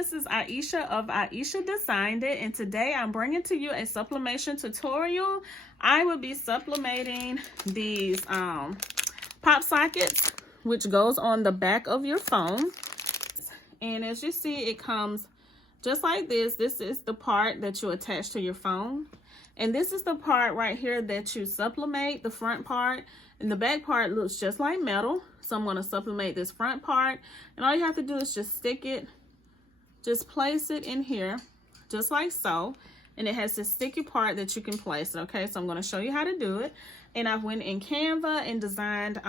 this is Ieasha of Ieasha Designed It, and today I'm bringing to you a sublimation tutorial. I will be sublimating these pop sockets, which goes on the back of your phone. And as you see, it comes just like this. This is the part that you attach to your phone. And this is the part right here that you sublimate, the front part. And the back part looks just like metal. So I'm going to sublimate this front part. And all you have to do is just stick it, just place it in here, just like so. And it has this sticky part that you can place it, okay? So I'm going to show you how to do it. And I went in Canva and designed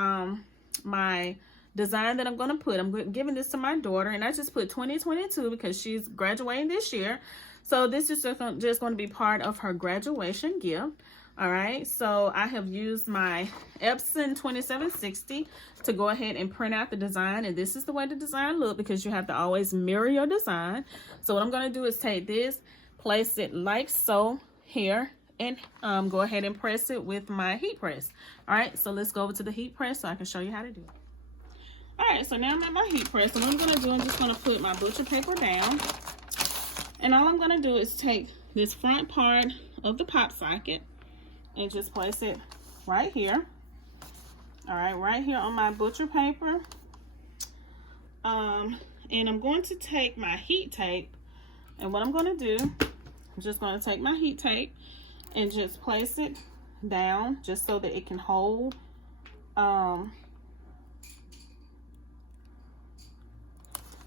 my design that I'm going to put. I'm giving this to my daughter, and I just put 2022 because she's graduating this year. So this is just going to be part of her graduation gift. All right, so I have used my Epson 2760 to go ahead and print out the design, and this is the way the design looks because you have to always mirror your design. So what I'm going to do is take this, place it like so here, and go ahead and press it with my heat press. All right, so let's go over to the heat press so I can show you how to do it. All right, so now I'm at my heat press, and what I'm going to do, I'm just going to put my butcher paper down, and all I'm going to do is take this front part of the pop socket and just place it right here. All right, right here on my butcher paper. And I'm going to take my heat tape, and what I'm going to do, I'm just going to take my heat tape and just place it down just so that it can hold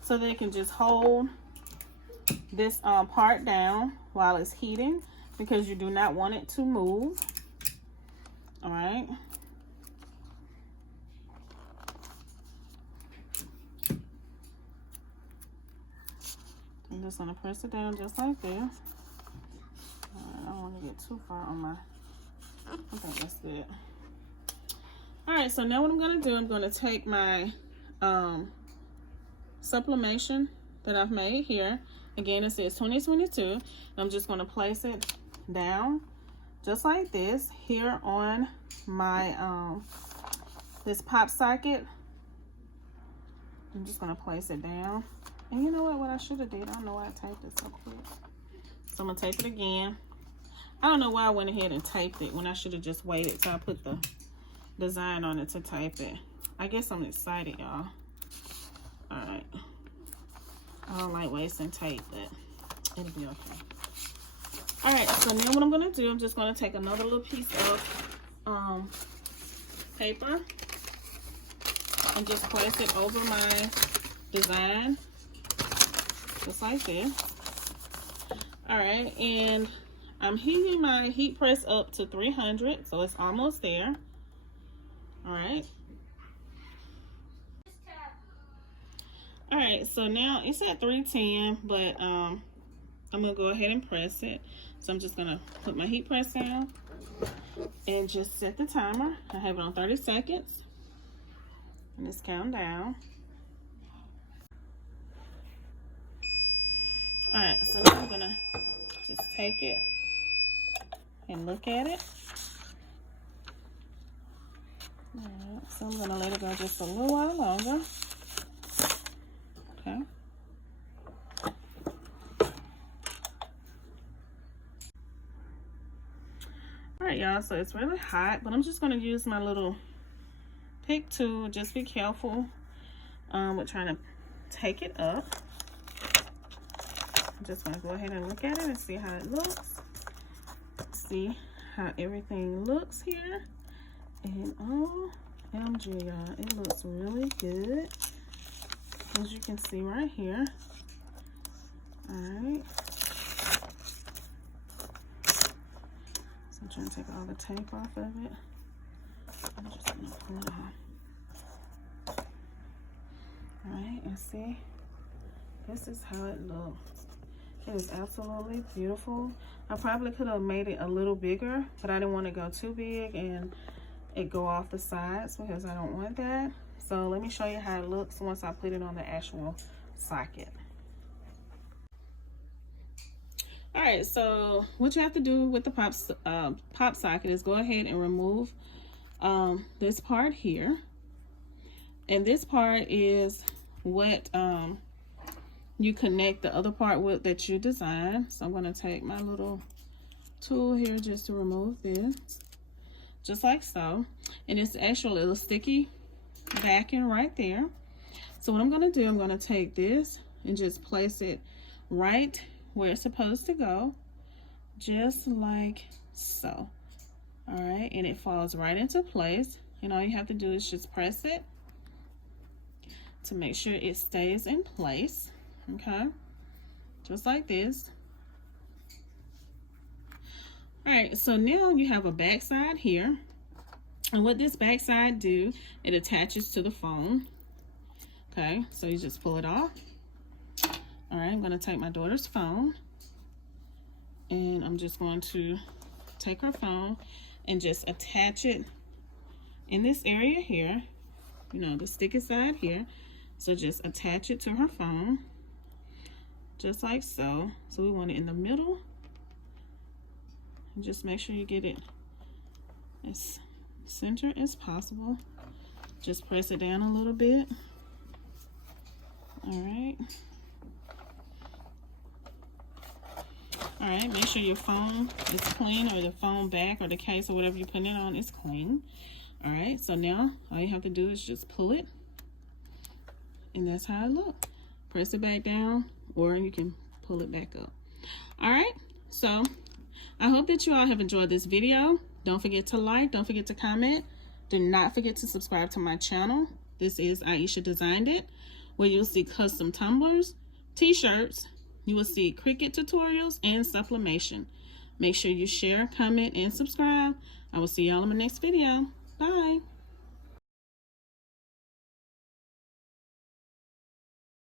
so that it can just hold this part down while it's heating, because you do not want it to move. All right. I'm just gonna press it down just like this. I don't want to get too far on my, I think that's good. All right, so now what I'm gonna do, I'm gonna take my sublimation that I've made here. Again, it says 2022. I'm just gonna place it down just like this here on my this pop socket. I'm just gonna place it down, and you know what I should have did, I don't know why I taped it so quick, so I'm gonna tape it again. I don't know why I went ahead and taped it when I should have just waited till I put the design on it to tape it. I guess I'm excited, y'all. All right, I don't like wasting tape, but it'll be okay. All right, so now what I'm gonna do, I'm just gonna take another little piece of paper and just place it over my design, just like this. All right, and I'm heating my heat press up to 300, so it's almost there. All right. All right, so now it's at 310, but I'm gonna go ahead and press it. So I'm just gonna put my heat press down and just set the timer. I have it on 30 seconds. And it's counting down. All right, so now I'm gonna just take it and look at it. All right, so I'm gonna let it go just a little while longer. Okay. All right, y'all, so it's really hot, but I'm just going to use my little pick tool. Just be careful with trying to take it up. I'm just going to go ahead and look at it and see how it looks. See how everything looks here. And OMG, y'all, it looks really good, as you can see right here. All right. I'm trying to take all the tape off of it. I'm just gonna pull it off. Alright, and see, this is how it looks. It is absolutely beautiful. I probably could have made it a little bigger, but I didn't want to go too big and it go off the sides because I don't want that. So let me show you how it looks once I put it on the actual socket. All right, so what you have to do with the pop socket is go ahead and remove this part here. And this part is what you connect the other part with that you designed. So I'm going to take my little tool here just to remove this, just like so. And it's actually a little sticky backing right there. So what I'm going to do, I'm going to take this and just place it right where it's supposed to go, just like so. All right, and it falls right into place, and all you have to do is just press it to make sure it stays in place. Okay, just like this. All right, so now you have a back side here, and what this back side do, it attaches to the phone. Okay, so you just pull it off. All right, I'm going to take my daughter's phone, and I'm just going to take her phone and just attach it in this area here, you know, the sticky side here. So just attach it to her phone, just like so. So we want it in the middle, and just make sure you get it as center as possible. Just press it down a little bit. All right. All right, make sure your phone is clean, or the phone back or the case or whatever you're putting it on is clean. All right, so now all you have to do is just pull it, and that's how it looks. Press it back down, or you can pull it back up. All right, so I hope that you all have enjoyed this video. Don't forget to like, don't forget to comment. Do not forget to subscribe to my channel. This is Ieasha Designed It, where you'll see custom tumblers, t-shirts. You will see Cricut tutorials and sublimation. Make sure you share, comment, and subscribe. I will see y'all in my next video. Bye.